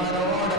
Lord.